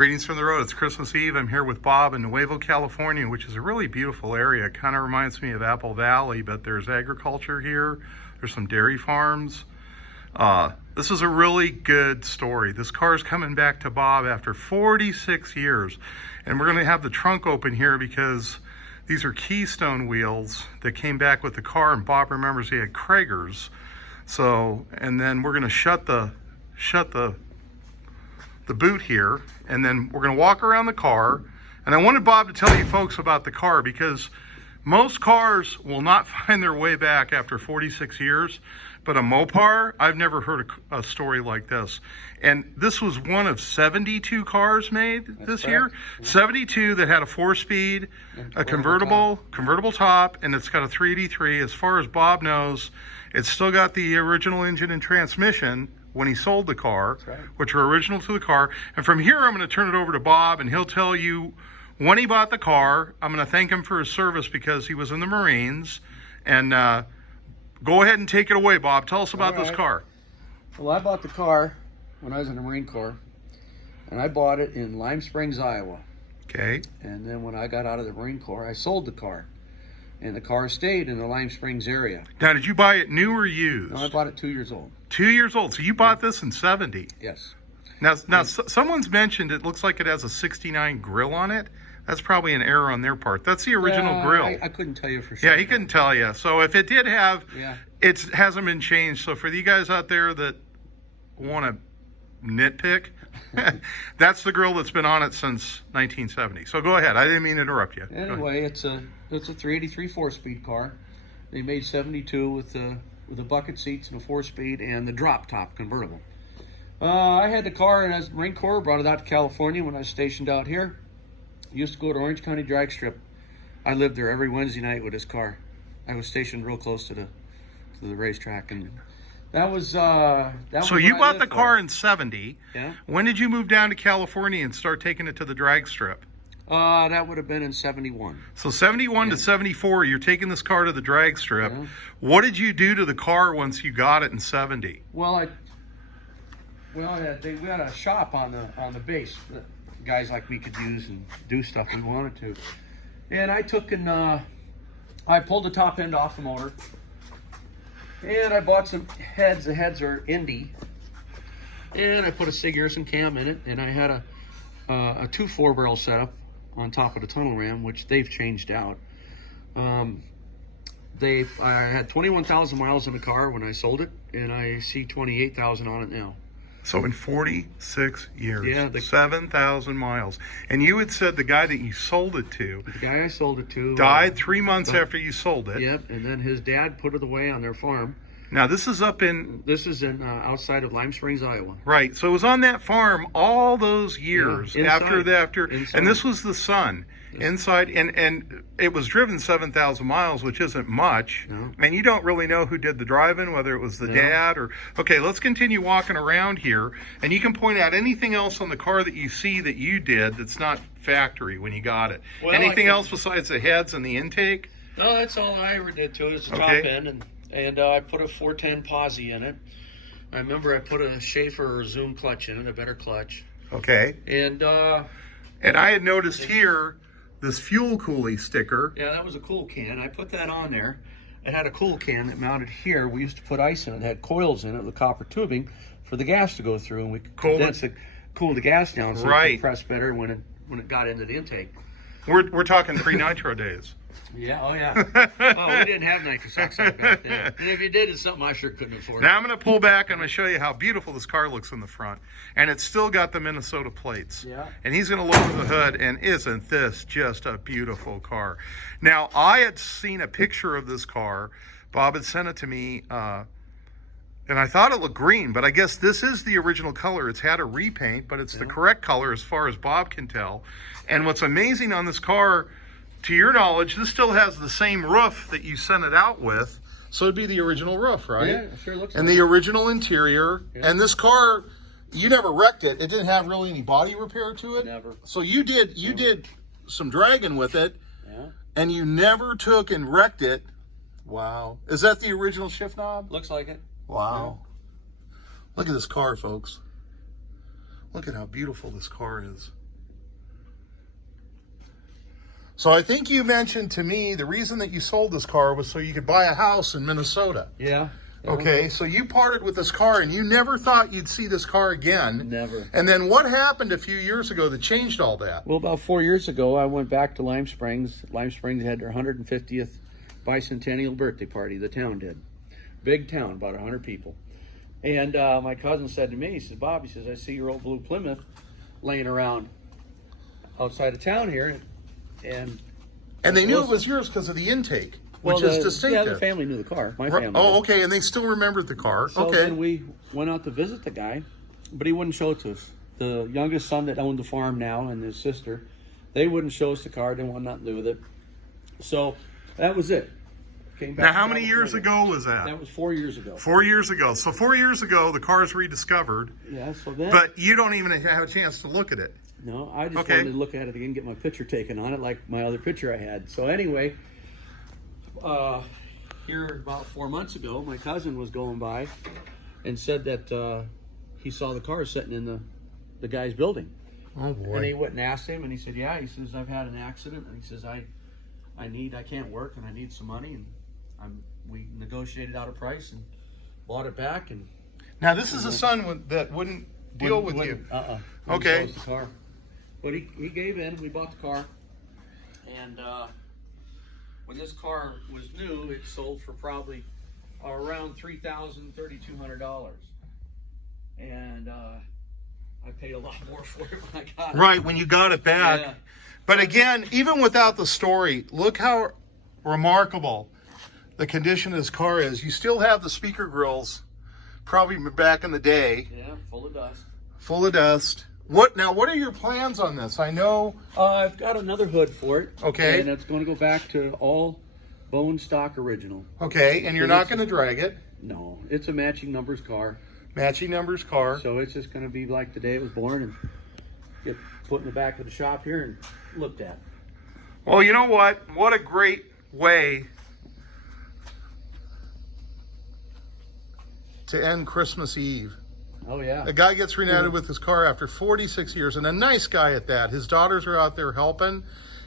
Greetings from the road. It's Christmas Eve. I'm here with Bob in Nuevo, California, which is a really beautiful area. It kind of reminds me of Apple Valley, but there's agriculture here. There's some dairy farms. This is a really good story. This car is coming back to Bob after 46 years. And we're going to have the trunk open here because these are Keystone wheels that came back with the car, and Bob remembers he had Kragers. So, and then we're going to shut the boot here, and then we're going to walk around the car. And I wanted Bob to tell you folks about the car because most cars will not find their way back after 46 years, but a Mopar, I've never heard a story like this. And this was one of 72 cars made this year. 72 that had a 4-speed, a convertible top, and it's got a 383. As far as Bob knows, it's still got the original engine and transmission when he sold the car, which were original to the car. And from here, I'm going to turn it over to Bob, and he'll tell you when he bought the car. I'm going to thank him for his service because he was in the Marines. And go ahead and take it away, Bob. Tell us about this car. Well, I bought the car when I was in the Marine Corps, and I bought it in Lime Springs, Iowa. Okay. And then when I got out of the Marine Corps, I sold the car. And the car stayed in the Lime Springs area. Now, did you buy it new or used? No, I bought it 2 years old. 2 years old. So you bought this in 70. Yes. Now, someone's mentioned it looks like it has a 69 grill on it. That's probably an error on their part. That's the original grill. I couldn't tell you for sure. Yeah, he couldn't tell you. So if it did have, Yeah. it hasn't been changed. So for you guys out there that want to nitpick, that's the grill that's been on it since 1970. So go ahead. I didn't mean to interrupt you. Anyway, it's a 383 4-speed car. They made 72 with the bucket seats and a 4-speed and the drop top convertible. I had the car and I was in the Marine Corps, brought it out to California when I was stationed out here. Used to go to Orange County Drag Strip. I lived there every Wednesday night with this car. I was stationed real close to the racetrack, and that was So you bought the car in 70. Yeah. When did you move down to California and start taking it to the drag strip? That would have been in 71. So 71 to 74, you're taking this car to the drag strip. Yeah. What did you do to the car once you got it in 70? Well, we had a shop on the base that guys like me could use and do stuff we wanted to. And I took and I pulled the top end off the motor, and I bought some heads. The heads are Indy, and I put a Sig Harrison cam in it, and I had a 2.4 barrel setup on top of the tunnel ram, which they've changed out. I had 21,000 miles in the car when I sold it, and I see 28,000 on it now. So in 46 years, Yeah, 7,000 miles. And you had said the guy that you sold it to The guy I sold it to died 3 months after you sold it. Yep, and then his dad put it away on their farm. Now this is up in... This is in outside of Lime Springs, Iowa. Right, so it was on that farm all those years after. And this was the son. Inside, and it was driven 7,000 miles, which isn't much. No. And you don't really know who did the driving, whether it was the dad or... Okay, let's continue walking around here, and you can point out anything else on the car that you see that you did that's not factory when you got it. Well, Anything else besides the heads and the intake? No, that's all I ever did to it. Is the top end, and I put a 410 posi in it. I remember I put a Schaefer Zoom clutch in it, a better clutch. Okay. And I had noticed here this fuel coolie sticker. yeah, that was a cool can. I put that on there. It had a cool can that mounted here. We used to put ice in it. It had coils in it with copper tubing for the gas to go through, and we could cool the gas down so it could press better when it got into the intake. We're talking pre-nitro days. Yeah, oh yeah. Oh, we didn't have nitrous oxide back then. And if you did, it's something I sure couldn't afford. Now I'm going to pull back and I'm going to show you how beautiful this car looks in the front. And it's still got the Minnesota plates. Yeah. And he's going to lower the hood, and isn't this just a beautiful car? Now, I had seen a picture of this car. Bob had sent it to me, and I thought it looked green, but I guess this is the original color. It's had a repaint, but it's the correct color as far as Bob can tell. And what's amazing on this car, to your knowledge, this still has the same roof that you sent it out with. So it'd be the original roof, right? Yeah, it sure looks and like the original interior. Yeah. And this car, you never wrecked it. It didn't have really any body repair to it. Never. So you did some dragging with it. Yeah. And you never took and wrecked it. Wow. Is that the original shift knob? Looks like it. Wow. Yeah. Look at this car, folks. Look at how beautiful this car is. So I think you mentioned to me the reason that you sold this car was so you could buy a house in Minnesota. Yeah. Okay, so you parted with this car and you never thought you'd see this car again. Never. And then what happened a few years ago that changed all that? Well, about 4 years ago, I went back to Lime Springs. Lime Springs had their 150th bicentennial birthday party. The town did. Big town, about 100 people. And my cousin said to me, he says, Bob, he says, I see your old blue Plymouth laying around outside of town here. And they knew it was yours because of the intake, which is distinctive. Yeah, the family knew the car. My family. Oh, did. okay, and they still remembered the car. So okay. then we went out to visit the guy, but he wouldn't show it to us. The youngest son that owned the farm now and his sister, they wouldn't show us the car, didn't want nothing to do with it. So that was it. Came back Now, how to many years California. ago was that? That was 4 years ago. 4 years ago. So 4 years ago, the car's rediscovered, Yeah, so then. but you don't even have a chance to look at it. No, I just Okay. wanted to look at it again, get my picture taken on it, like my other picture I had. So anyway, here about 4 months ago, my cousin was going by and said that he saw the car sitting in the guy's building. Oh boy. And he went and asked him, and he said, yeah, he says, I've had an accident, and he says, I can't work, and I need some money, and we negotiated out a price and bought it back. And Now this is a son that wouldn't deal with you. Okay. The car. But he gave in. We bought the car, and when this car was new, it sold for probably around $3,200, and I paid a lot more for it when I got it. Right, when you got it back. Yeah. But again, even without the story, look how remarkable the condition of this car is. You still have the speaker grills, probably back in the day, Yeah, full of dust. full of dust. What are your plans on this? I know. I've got another hood for it. Okay. And it's going to go back to all bone stock original. Okay, and you're not going to drag it. No, it's a matching numbers car. Matching numbers car. So it's just going to be like the day it was born and get put in the back of the shop here and looked at. Well, you know what? What a great way to end Christmas Eve. Oh, yeah. A guy gets reunited with his car after 46 years, and a nice guy at that. His daughters are out there helping.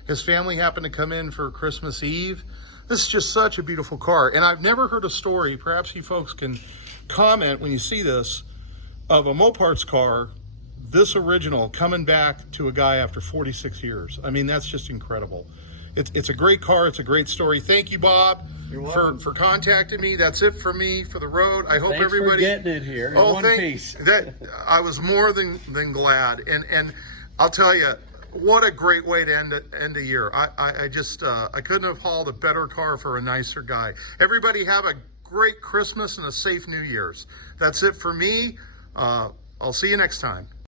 His family happened to come in for Christmas Eve. This is just such a beautiful car. And I've never heard a story, perhaps you folks can comment when you see this, of a Moparts car, this original, coming back to a guy after 46 years. I mean, that's just incredible. It's a great car. It's a great story. Thank you, Bob, for contacting me. That's it for me for the road. I hope Thanks everybody for getting it here in one piece. That I was more than glad, and I'll tell you, what a great way to end a year. I just I couldn't have hauled a better car for a nicer guy. Everybody have a great Christmas and a safe New Year's. That's it for me. I'll see you next time.